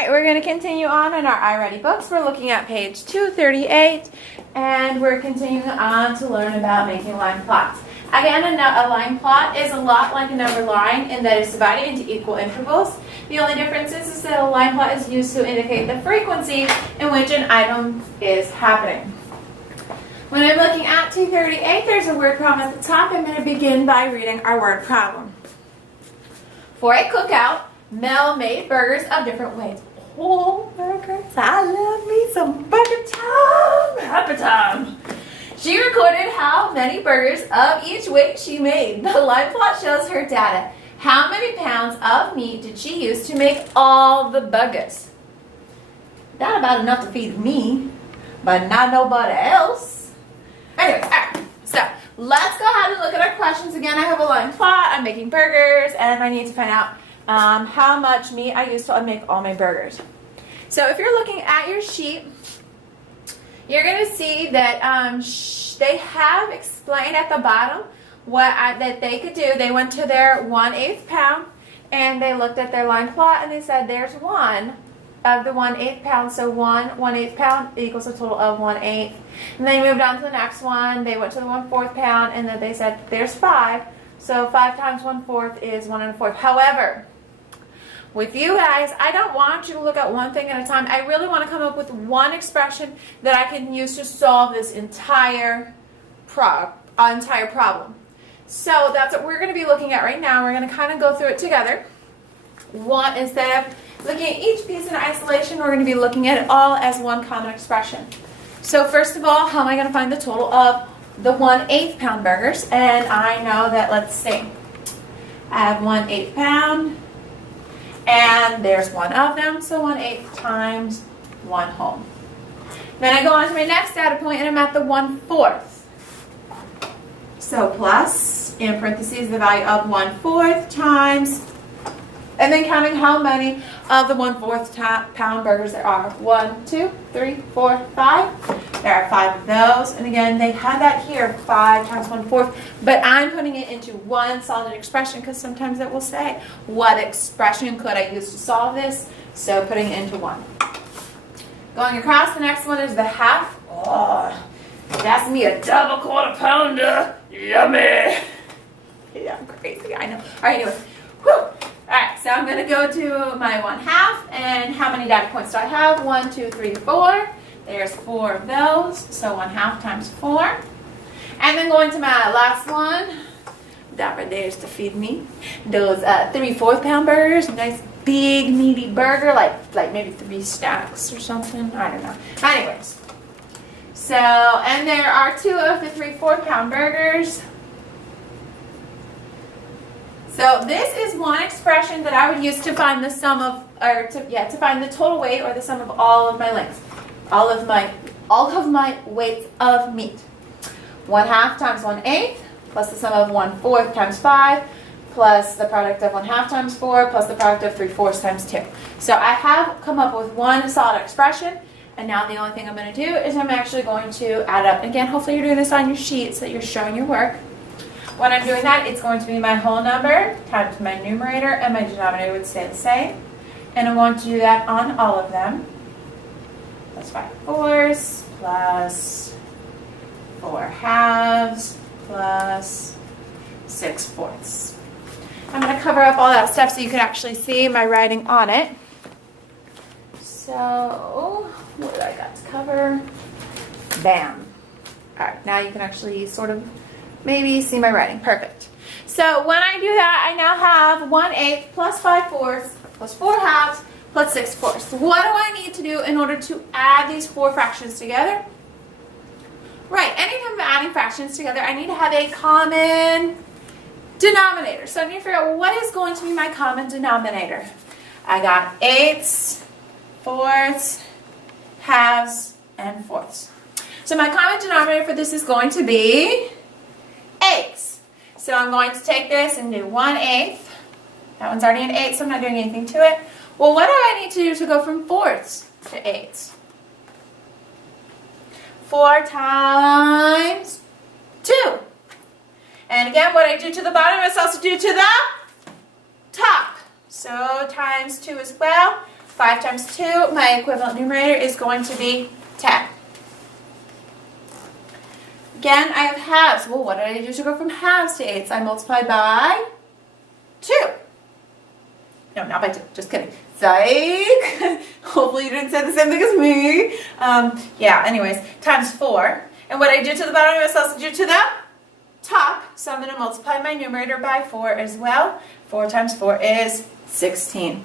right, we're going to continue on in our iReady books. We're looking at page 238, and we're continuing on to learn about making line plots. Again, a line plot is a lot like a number line in that it's divided into equal intervals. The only difference is that a line plot is used to indicate the frequency in which an item is happening. When I'm looking at 238, there's a word problem at the top. I'm going to begin by reading our word problem. For a cookout, Mel made burgers of different weights. Oh, burgers. I love me some burger time. Happy time. She recorded how many burgers of each weight she made. The line plot shows her data. How many pounds of meat did she use to make all the burgers? Not about enough to feed me, but not nobody else. Anyways, all right. So let's go ahead and look at our questions again. I have a line plot. I'm making burgers, and I need to find out how much meat I used to make all my burgers. So if you're looking at your sheet, you're going to see that they have explained at the bottom that they could do. They went to their 1/8 pound, and they looked at their line plot, and they said there's one of the 1/8 pound, so 1/8 pound equals a total of 1/8. And then they moved on to the next one. They went to the 1/4 pound, and then they said there's 5, so 5 times 1/4 is 1 1/4. However, with you guys, I don't want you to look at one thing at a time. I really want to come up with one expression that I can use to solve this entire problem. So that's what we're going to be looking at right now. We're going to kind of go through it together. Instead of looking at each piece in isolation, we're going to be looking at it all as one common expression. So first of all, how am I going to find the total of the 1/8 pound burgers? And I know that, let's see, I have 1/8 pound, and there's one of them, so 1/8 times 1 whole. Then I go on to my next data point, and I'm at the 1/4. So plus, in parentheses, the value of 1/4 times, and then counting how many of the 1/4 pound burgers there are. 1, 2, 3, 4, 5. There are 5 of those. And again, they had that here, 5 times 1/4. But I'm putting it into one solid expression because sometimes it will say, what expression could I use to solve this? So putting it into one. Going across, the next one is the half. Oh, that's me, a double quarter pounder. Yummy. Yeah, I'm crazy, I know. All right, anyways. Whew. Alright, so I'm going to go to my 1/2, and how many data points do I have? 1, 2, 3, 4. There's 4 of those, so 1/2 times 4. And then going to my last one, that right there is to feed me. Those 3/4 pound burgers, nice big meaty burger, like maybe 3 stacks or something. I don't know. Anyways, so, and there are 2 of the 3/4 pound burgers. So this is one expression that I would use to find the sum of, to find the total weight or the sum of all of my lengths, all of my weights of meat. 1/2 times 1/8 plus the sum of 1/4 times 5 plus the product of 1/2 times 4 plus the product of 3/4 times 2. So I have come up with one solid expression, and now the only thing I'm going to do is I'm actually going to add up. Again, hopefully you're doing this on your sheet so that you're showing your work. When I'm doing that, it's going to be my whole number times my numerator, and my denominator would stay the same. And I'm going to do that on all of them. Plus 5 fourths, plus 4 halves, plus 6 fourths. I'm going to cover up all that stuff so you can actually see my writing on it. So, what do I got to cover? Bam. All right, now you can actually sort of maybe see my writing. Perfect. So when I do that, I now have 1/8 plus 5 fourths plus 4 halves plus 6 fourths. What do I need to do in order to add these 4 fractions together? Right, anytime I'm adding fractions together, I need to have a common denominator. So I need to figure out what is going to be my common denominator. I got 8ths, 4ths, halves, and fourths. So my common denominator for this is going to be 8ths. So I'm going to take this and do 1/8. That one's already an 8, so I'm not doing anything to it. Well, what do I need to do to go from 4ths to 8ths? 4 times 2. And again, what I do to the bottom, I also do to the top. So times 2 as well. 5 times 2, my equivalent numerator is going to be 10. Again, I have halves. Well, what did I do to go from halves to eighths? I multiplied by 2. No, not by 2. Just kidding. Psych! Hopefully you didn't say the same thing as me. Yeah, anyways, times 4. And what I do to the bottom, I must also do to the top. So I'm going to multiply my numerator by 4 as well. 4 times 4 is 16.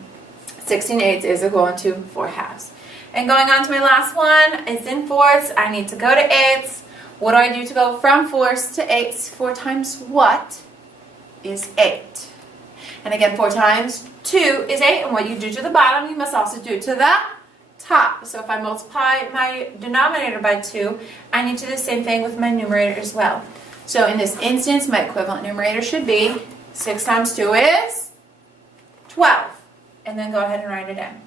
16 eighths is equivalent to 4 halves. And going on to my last one, it's in fourths. I need to go to eighths. What do I do to go from fourths to eighths? 4 times what is 8? And again, 4 times 2 is 8. And what you do to the bottom, you must also do to the top. So if I multiply my denominator by 2, I need to do the same thing with my numerator as well. So in this instance, my equivalent numerator should be 6 times 2 is 12. And then go ahead and write it in.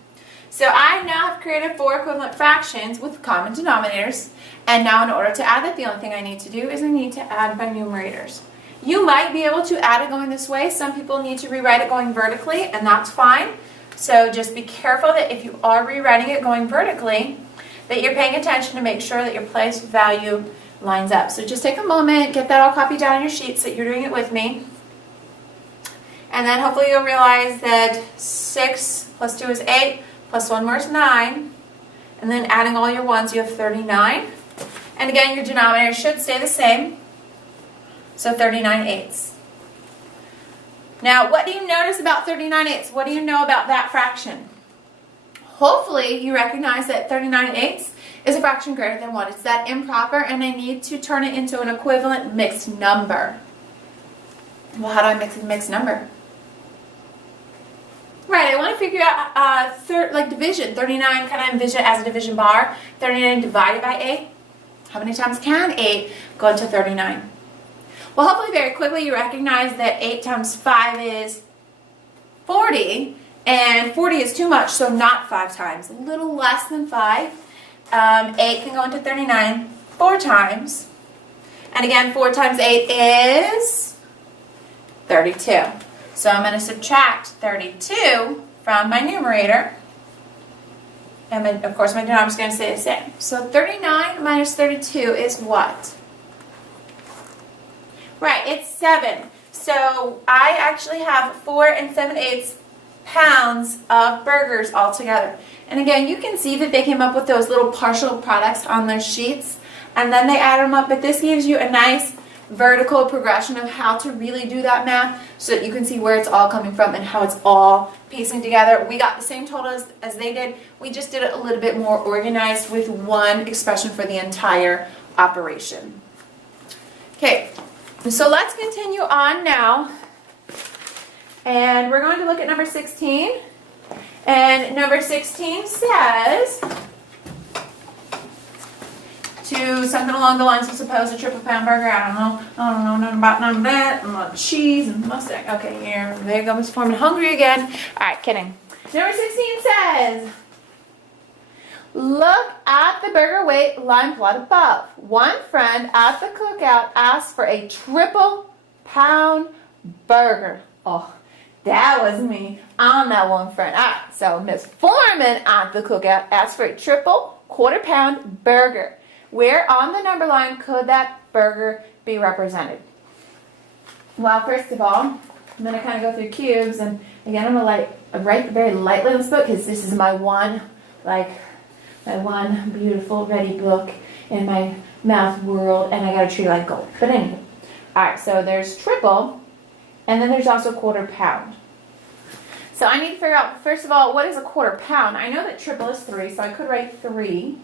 So I now have created 4 equivalent fractions with common denominators. And now in order to add it, the only thing I need to do is I need to add my numerators. You might be able to add it going this way. Some people need to rewrite it going vertically, and that's fine. So just be careful that if you are rewriting it going vertically, that you're paying attention to make sure that your place value lines up. So just take a moment, get that all copied down on your sheets so that you're doing it with me. And then hopefully you'll realize that 6 plus 2 is 8, plus 1 more is 9. And then adding all your ones, you have 39. And again, your denominator should stay the same. So 39 eighths. Now, what do you notice about 39 eighths? What do you know about that fraction? Hopefully, you recognize that 39 eighths is a fraction greater than 1. It's that improper, and I need to turn it into an equivalent mixed number. Well, how do I mix a mixed number? Right, I want to figure out like division. 39, can I envision it as a division bar? 39 divided by 8. How many times can 8 go into 39? Well, hopefully very quickly you recognize that 8 times 5 is 40, and 40 is too much, so not 5 times. A little less than 5. 8 can go into 39 4 times. And again, 4 times 8 is 32. So I'm going to subtract 32 from my numerator. And of course my denominator is going to stay the same. So 39 minus 32 is what? Right, it's 7. So I actually have 4 7/8 pounds of burgers all together. And again, you can see that they came up with those little partial products on their sheets. And then they add them up. But this gives you a nice vertical progression of how to really do that math so that you can see where it's all coming from and how it's all piecing together. We got the same total as they did. We just did it a little bit more organized with one expression for the entire operation. Okay, so let's continue on now. And we're going to look at number 16. And number 16 says to something along the lines of suppose a triple pound burger. I don't know nothing about none of that. I'm on cheese and mustard. Okay, here, there you go, Miss Foreman, hungry again. All right, kidding. Number 16 says, look at the burger weight line plot above. One friend at the cookout asked for a triple pound burger. Oh, that was me. I'm that one friend. All right, so Miss Foreman at the cookout asked for a triple quarter-pound burger. Where on the number line could that burger be represented? Well, first of all, I'm going to kind of go through cubes, and again, I'm going to write very lightly on this book because this is my one beautiful ready book in my math world, and I got to treat it like gold. But anyway, all right, so there's triple, and then there's also quarter pound. So I need to figure out, first of all, what is a quarter pound? I know that triple is 3, so I could write 3.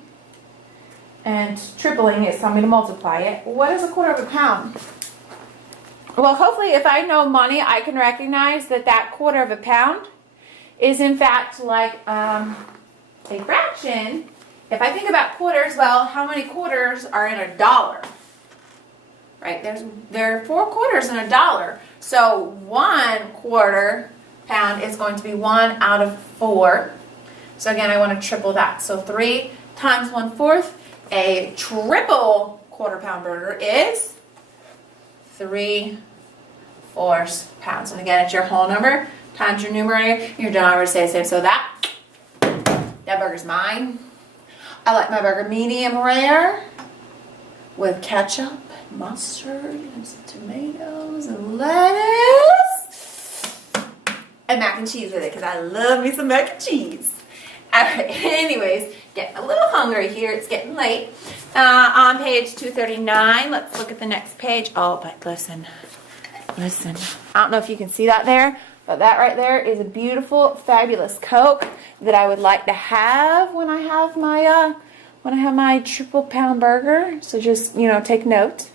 And tripling is telling me to multiply it. What is a quarter of a pound? Well, hopefully if I know money, I can recognize that that quarter of a pound is in fact like a fraction. If I think about quarters, well, how many quarters are in a dollar? Right, there are 4 quarters in a dollar. So 1 quarter pound is going to be 1 out of 4. So again, I want to triple that. So 3 times 1/4. A triple quarter pound burger is 3/4 pounds. And again, it's your whole number times your numerator. Your denominator stays the same. So that burger's mine. I like my burger medium rare with ketchup, mustard, and some tomatoes and lettuce. And mac and cheese with it, because I love me some mac and cheese. Alright, anyways, getting a little hungry here. It's getting late. On page 239, let's look at the next page. Oh, but listen. I don't know if you can see that there, but that right there is a beautiful, fabulous Coke that I would like to have when I have my triple pound burger. So just, take note.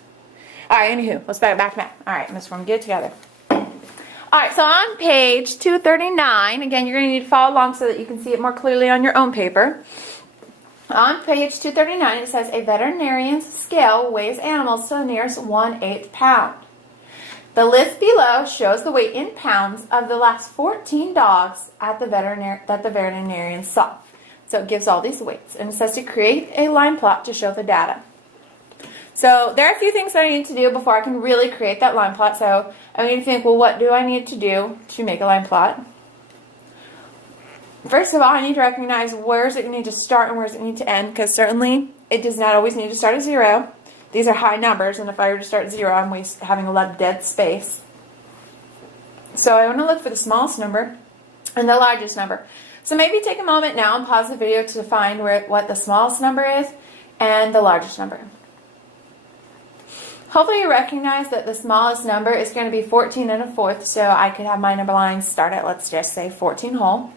Alright, anywho, let's back. Alright, let's get it together. Alright, so on page 239, again, you're going to need to follow along so that you can see it more clearly on your own paper. On page 239, it says, a veterinarian's scale weighs animals to the nearest 1/8 pound. The list below shows the weight in pounds of the last 14 dogs that the veterinarian saw. So it gives all these weights, and it says to create a line plot to show the data. So there are a few things that I need to do before I can really create that line plot. So I need to think, well, what do I need to do to make a line plot? First of all, I need to recognize where does it need to start and where does it need to end, because certainly it does not always need to start at 0. These are high numbers, and if I were to start at 0, I'm having a lot of dead space. So I want to look for the smallest number and the largest number. So maybe take a moment now and pause the video to find what the smallest number is and the largest number. Hopefully you recognize that the smallest number is going to be 14 1/4, so I could have my number line start at, let's just say, 14 whole.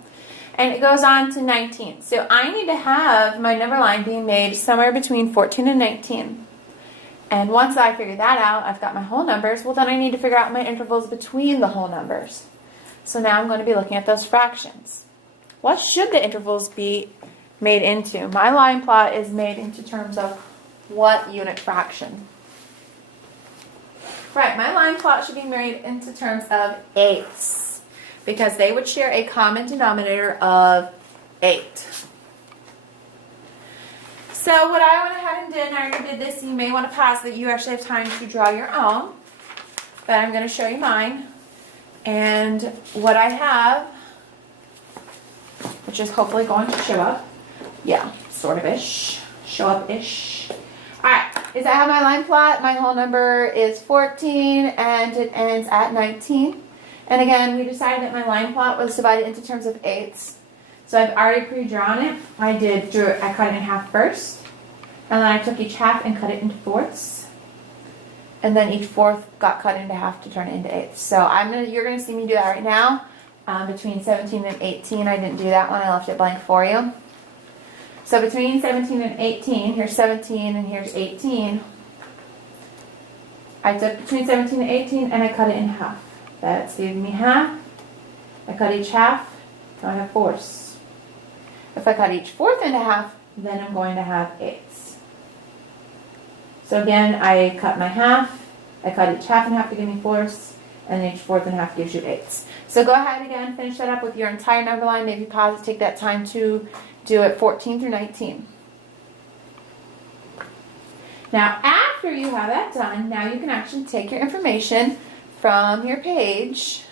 And it goes on to 19. So I need to have my number line being made somewhere between 14 and 19. And once I figure that out, I've got my whole numbers, well then I need to figure out my intervals between the whole numbers. So now I'm going to be looking at those fractions. What should the intervals be made into? My line plot is made into terms of what unit fraction? Right, my line plot should be made into terms of eighths, because they would share a common denominator of 8. So what I went ahead and did, and I already did this, you may want to pause so that you actually have time to draw your own, but I'm going to show you mine. And what I have, which is hopefully going to show up, yeah, sort of-ish, show up-ish. Alright, is I have my line plot. My whole number is 14 and it ends at 19. And again, we decided that my line plot was divided into terms of eighths. So I've already pre-drawn it. I cut it in half first. And then I took each half and cut it into fourths. And then each fourth got cut into half to turn it into eighths. So you're going to see me do that right now. Between 17 and 18, I didn't do that one. I left it blank for you. So between 17 and 18, here's 17 and here's 18. I took between 17 and 18 and I cut it in half. That's giving me half. I cut each half, now I have fourths. If I cut each fourth into half, then I'm going to have eighths. So again, I cut my half, I cut each half in half to give me fourths, and each fourth in half gives you eighths. So go ahead again, finish that up with your entire number line. Maybe pause it, take that time to do it 14 through 19. Now, after you have that done, now you can actually take your information from your page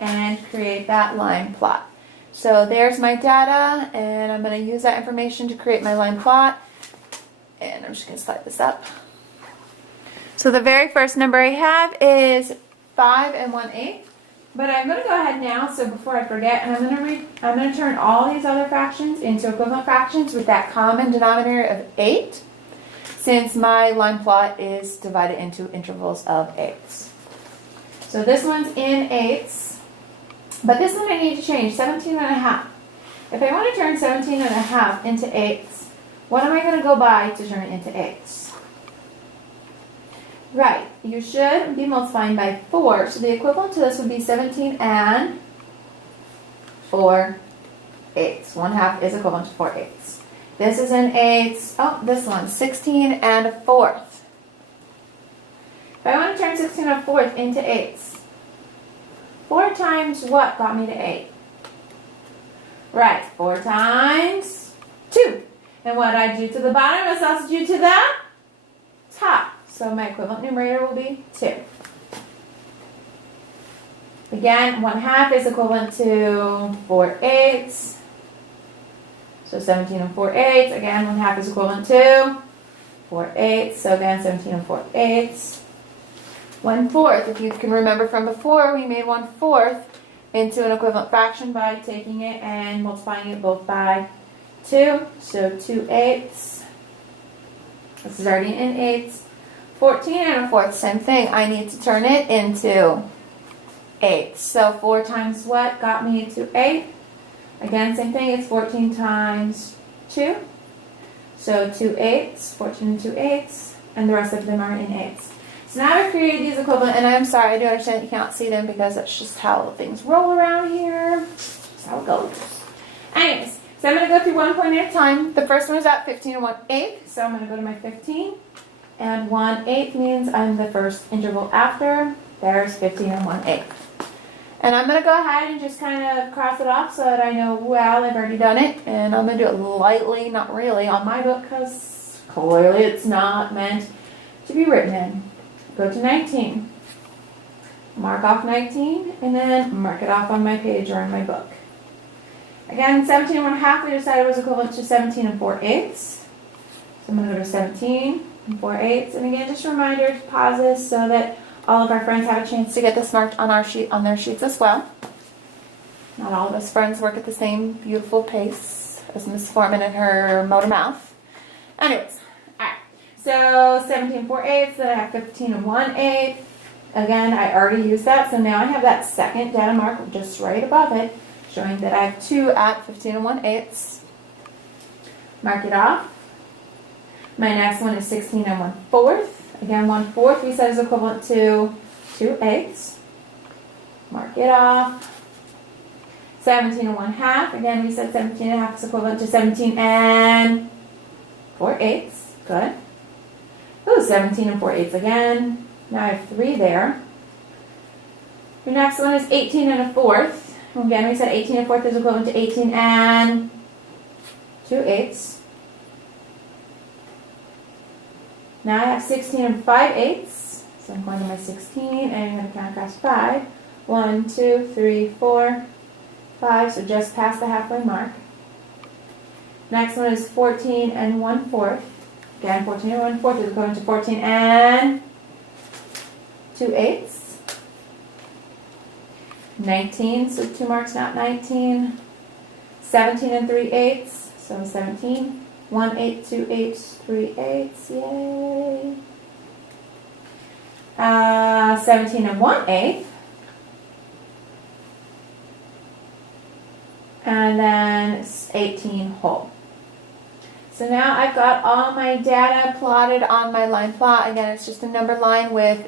and create that line plot. So there's my data, and I'm going to use that information to create my line plot. And I'm just going to slide this up. So the very first number I have is 5 1/8. But I'm going to go ahead now, so before I forget, and I'm going to turn all these other fractions into equivalent fractions with that common denominator of 8, since my line plot is divided into intervals of eighths. So this one's in eighths, but this one I need to change, 17 1/2. If I want to turn 17 1/2 into eighths, what am I going to go by to turn it into eighths? Right, you should be multiplying by 4, so the equivalent to this would be 17 and 4 eighths. 1/2 is equivalent to 4 eighths. This is in eighths. Oh, this one, 16 and a fourth. If I want to turn 16 and a fourth into eighths, 4 times what got me to 8? Right, 4 times 2. And what I do to the bottom is also do to the top. So my equivalent numerator will be 2. Again, 1/2 is equivalent to 4 eighths. So 17 and 4/8. Again, 1/2 is equivalent to 4/8. So again, 17 and 4/8. 1/4. If you can remember from before, we made 1/4 into an equivalent fraction by taking it and multiplying it both by 2. So 2/8. This is already in 8s. 14 and 1/4. Same thing. I need to turn it into 8. So 4 times what got me to 8? Again, same thing. It's 14 times 2. So 2/8, 14 and 2/8, and the rest of them are in 8s. So now I've created these equivalent, and I'm sorry, I do understand that you can't see them because that's just how things roll around here. That's how it goes. Anyways, so I'm going to go through one point at a time. The first one is at 15 and 1/8. So I'm going to go to my 15. And 1/8 means I'm the first interval after. There's 15 and 1/8. And I'm going to go ahead and just kind of cross it off so that I know, well, I've already done it. And I'm going to do it lightly, not really, on my book because clearly it's not meant to be written in. Go to 19. Mark off 19 and then mark it off on my page or in my book. Again, 17 and 1/2 we decided was equivalent to 17 and 4/8. So I'm going to go to 17 and 4/8. And again, just a reminder to pause this so that all of our friends have a chance to get this marked on our sheet, on their sheets as well. Not all of us friends work at the same beautiful pace as Miss Foreman and her motor mouth. Anyways, alright. So 17 4/8, then I have 15 and 1/8. Again, I already used that, so now I have that second data mark just right above it, showing that I have 2 at 15 and 1/8. Mark it off. My next one is 16 and 1/4. Again, 1/4 we said is equivalent to 2/8. Mark it off. 17 and 1/2. Again, we said 17 and 1/2 is equivalent to 17 and 4/8. Good. Ooh, 17 and 4/8 again. Now I have 3 there. Your next one is 18 and 1/4. Again, we said 18 and 1/4 is equivalent to 18 and 2/8. Now I have 16 and 5/8. So I'm going to my 16 and I'm going to count across 5. 1, 2, 3, 4, 5. So just past the halfway mark. Next one is 14 and 1/4. Again, 14 and 1/4 is equivalent to 14 and 2/8. 19, so 2 marks, not 19. 17 and 3/8. So 17. 1/8, 2/8, 3/8, yay. 17 and 1/8. And then 18 whole. So now I've got all my data plotted on my line plot. Again, it's just a numbered line with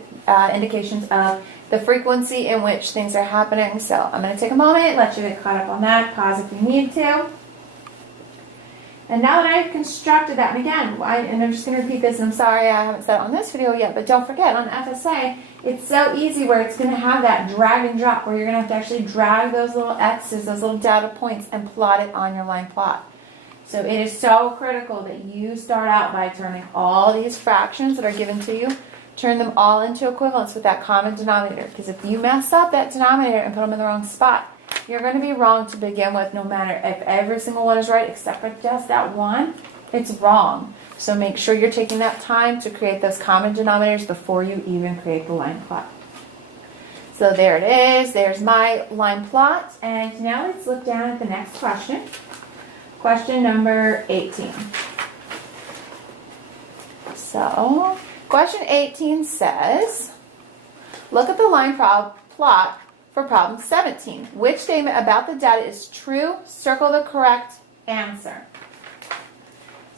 indications of the frequency in which things are happening. So I'm going to take a moment, let you get caught up on that, pause if you need to. And now that I've constructed that, and again, and I'm just going to repeat this, and I'm sorry I haven't said it on this video yet, but don't forget, on FSA, it's so easy where it's going to have that drag and drop, where you're going to have to actually drag those little X's, those little data points, and plot it on your line plot. So it is so critical that you start out by turning all these fractions that are given to you, turn them all into equivalents with that common denominator. Because if you mess up that denominator and put them in the wrong spot, you're going to be wrong to begin with, no matter if every single one is right except for just that one. It's wrong. So make sure you're taking that time to create those common denominators before you even create the line plot. So there it is. There's my line plot. And now let's look down at the next question. Question number 18. So question 18 says, look at the line plot for problem 17. Which statement about the data is true? Circle the correct answer.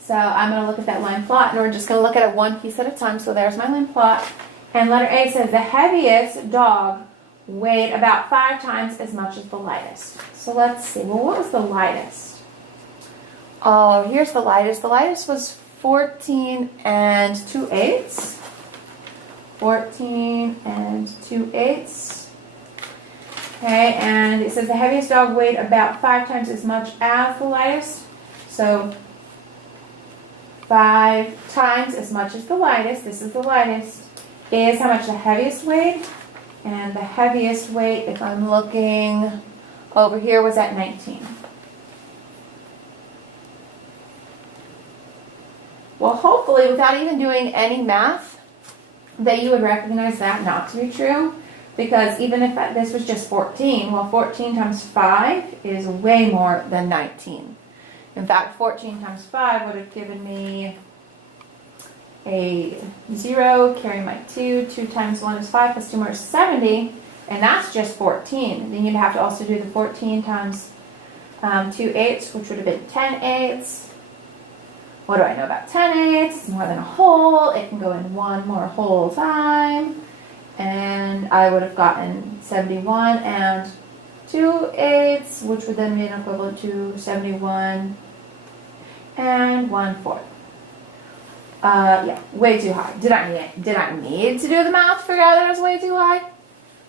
So I'm going to look at that line plot, and we're just going to look at it one piece at a time. So there's my line plot. And letter A says the heaviest dog weighed about 5 times as much as the lightest. So let's see. Well, what was the lightest? Oh, here's the lightest. The lightest was 14 and 2/8. 14 and 2/8. Okay, and it says the heaviest dog weighed about 5 times as much as the lightest. So 5 times as much as the lightest, this is the lightest, is how much the heaviest weighed. And the heaviest weight, if I'm looking over here, was at 19. Well, hopefully, without even doing any math, that you would recognize that not to be true. Because even if this was just 14, well, 14 times 5 is way more than 19. In fact, 14 times 5 would have given me a 0, carry my 2. 2 times 1 is 5, plus 2 more is 70, and that's just 14. Then you'd have to also do the 14 times 2 eighths, which would have been 10 eighths. What do I know about 10 eighths? It's more than a whole. It can go in one more whole time. And I would have gotten 71 and 2 eighths, which would then be an equivalent to 71 and 1/4. Yeah, way too high. Did I need to do the math to figure out that it was way too high?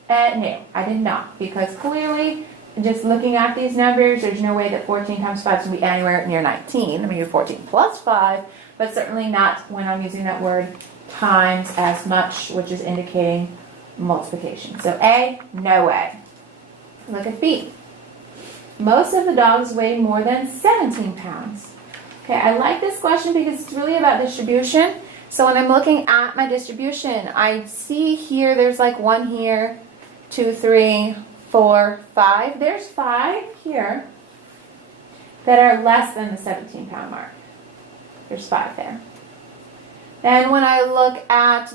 No, I did not, because clearly, just looking at these numbers, there's no way that 14 times 5 is going to be anywhere near 19. I'm going to do 14 plus 5, but certainly not when I'm using that word times as much, which is indicating multiplication. So A, no way. Look at B. Most of the dogs weigh more than 17 pounds. Okay, I like this question because it's really about distribution. So when I'm looking at my distribution, I see here there's like 1 here, 2, 3, 4, 5. There's 5 here that are less than the 17-pound mark. There's 5 there. And when I look at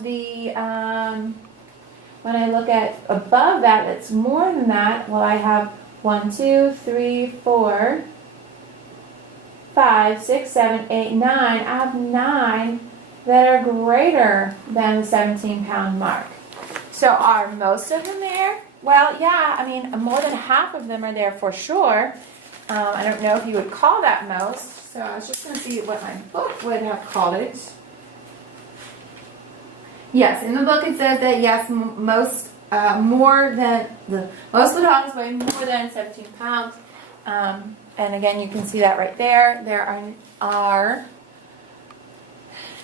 above that, it's more than that. Well, I have 1, 2, 3, 4, 5, 6, 7, 8, 9. I have 9 that are greater than the 17-pound mark. So are most of them there? Well, yeah, I mean, more than half of them are there for sure. I don't know if you would call that most. So I was just going to see what my book would have called it. Yes, in the book it says that yes, most of the dogs weigh more than 17 pounds. And again, you can see that right there. There are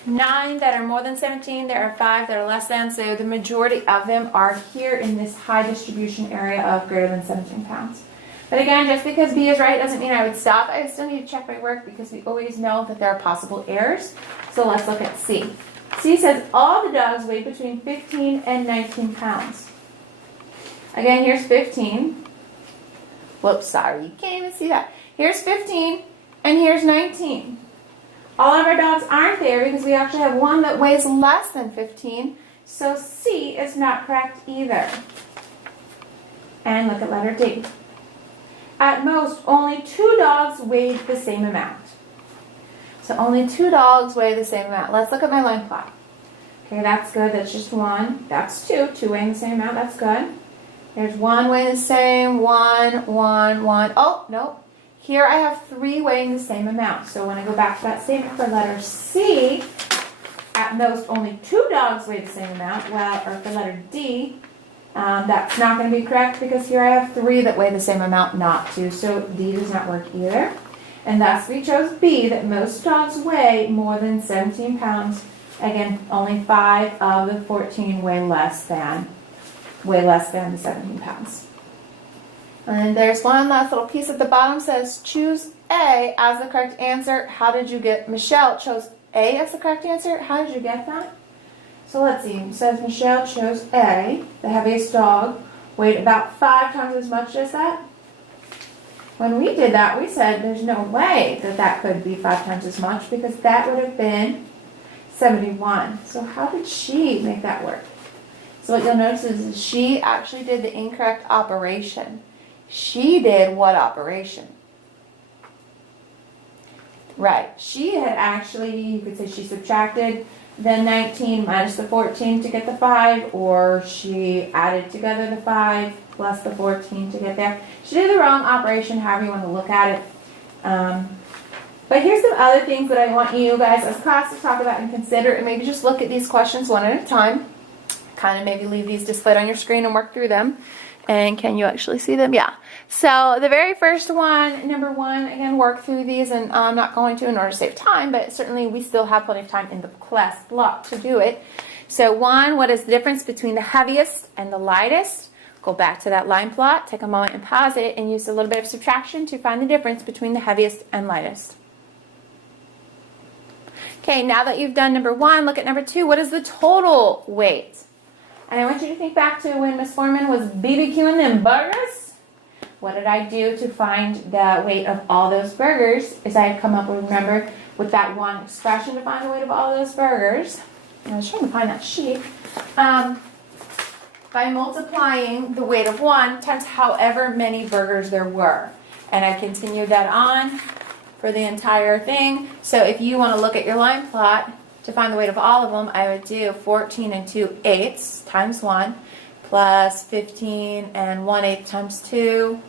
9 that are more than 17. There are 5 that are less than. So the majority of them are here in this high distribution area of greater than 17 pounds. But again, just because B is right doesn't mean I would stop. I still need to check my work because we always know that there are possible errors. So let's look at C. C says all the dogs weigh between 15 and 19 pounds. Again, here's 15. Whoops, sorry, you can't even see that. Here's 15 and here's 19. All of our dogs aren't there because we actually have one that weighs less than 15. So C is not correct either. And look at letter D. At most, only 2 dogs weighed the same amount. So only 2 dogs weigh the same amount. Let's look at my line plot. Okay, that's good. That's just 1. That's 2. 2 weighing the same amount. That's good. There's 1 weighing the same. 1, 1, 1. Oh, no. Here I have 3 weighing the same amount. So when I go back to that statement for letter C, at most only 2 dogs weigh the same amount. Well, or for letter D, that's not going to be correct because here I have 3 that weigh the same amount, not 2. So D does not work either. And thus we chose B, that most dogs weigh more than 17 pounds. Again, only 5 of the 14 weigh less than the 17 pounds. And then there's one last little piece at the bottom says choose A as the correct answer. How did you get? Michelle chose A as the correct answer. How did you get that? So let's see. It says Michelle chose A. The heaviest dog weighed about 5 times as much as that. When we did that, we said there's no way that that could be 5 times as much because that would have been 71. So how did she make that work? So what you'll notice is she actually did the incorrect operation. She did what operation? Right. She had actually, you could say she subtracted the 19 minus the 14 to get the 5, or she added together the 5 plus the 14 to get there. She did the wrong operation, however you want to look at it. But here's some other things that I want you guys as class to talk about and consider, and maybe just look at these questions one at a time. Kind of maybe leave these displayed on your screen and work through them. And can you actually see them? Yeah. So the very first one, number 1, again, work through these, and I'm not going to in order to save time, but certainly we still have plenty of time in the class block to do it. So 1, what is the difference between the heaviest and the lightest? Go back to that line plot, take a moment and pause it, and use a little bit of subtraction to find the difference between the heaviest and lightest. Okay, now that you've done number 1, look at number 2. What is the total weight? And I want you to think back to when Miss Foreman was BBQing them burgers. What did I do to find the weight of all those burgers? Is I had come up with, remember, with that one expression to find the weight of all those burgers. And I was trying to find that sheet. By multiplying the weight of 1 times however many burgers there were. And I continued that on for the entire thing. So if you want to look at your line plot to find the weight of all of them, I would do 14 and 2/8 times 1 plus 15 and 1/8 times 2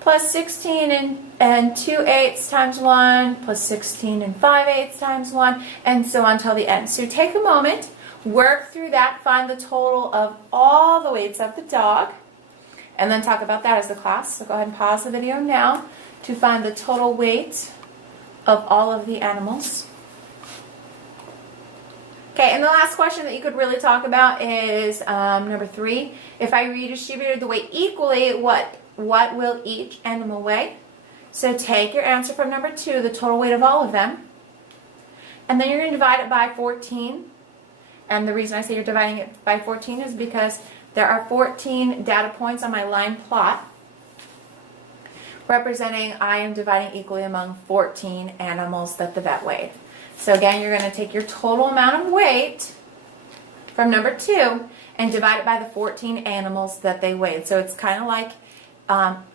plus 16 and 2/8 times 1 plus 16 and 5/8 times 1 and so on till the end. So take a moment, work through that, find the total of all the weights of the dog, and then talk about that as the class. So go ahead and pause the video now to find the total weight of all of the animals. Okay, and the last question that you could really talk about is number 3. If I redistributed the weight equally, what will each animal weigh? So take your answer from number 2, the total weight of all of them, and then you're going to divide it by 14. And the reason I say you're dividing it by 14 is because there are 14 data points on my line plot representing I am dividing equally among 14 animals that the vet weighed. So again, you're going to take your total amount of weight from number 2 and divide it by the 14 animals that they weighed. So it's kind of like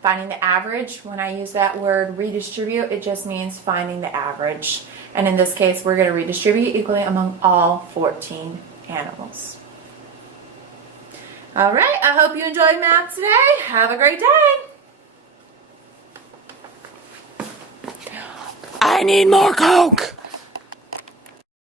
finding the average. When I use that word redistribute, it just means finding the average. And in this case, we're going to redistribute equally among all 14 animals. All right, I hope you enjoyed math today. Have a great day. I need more Coke.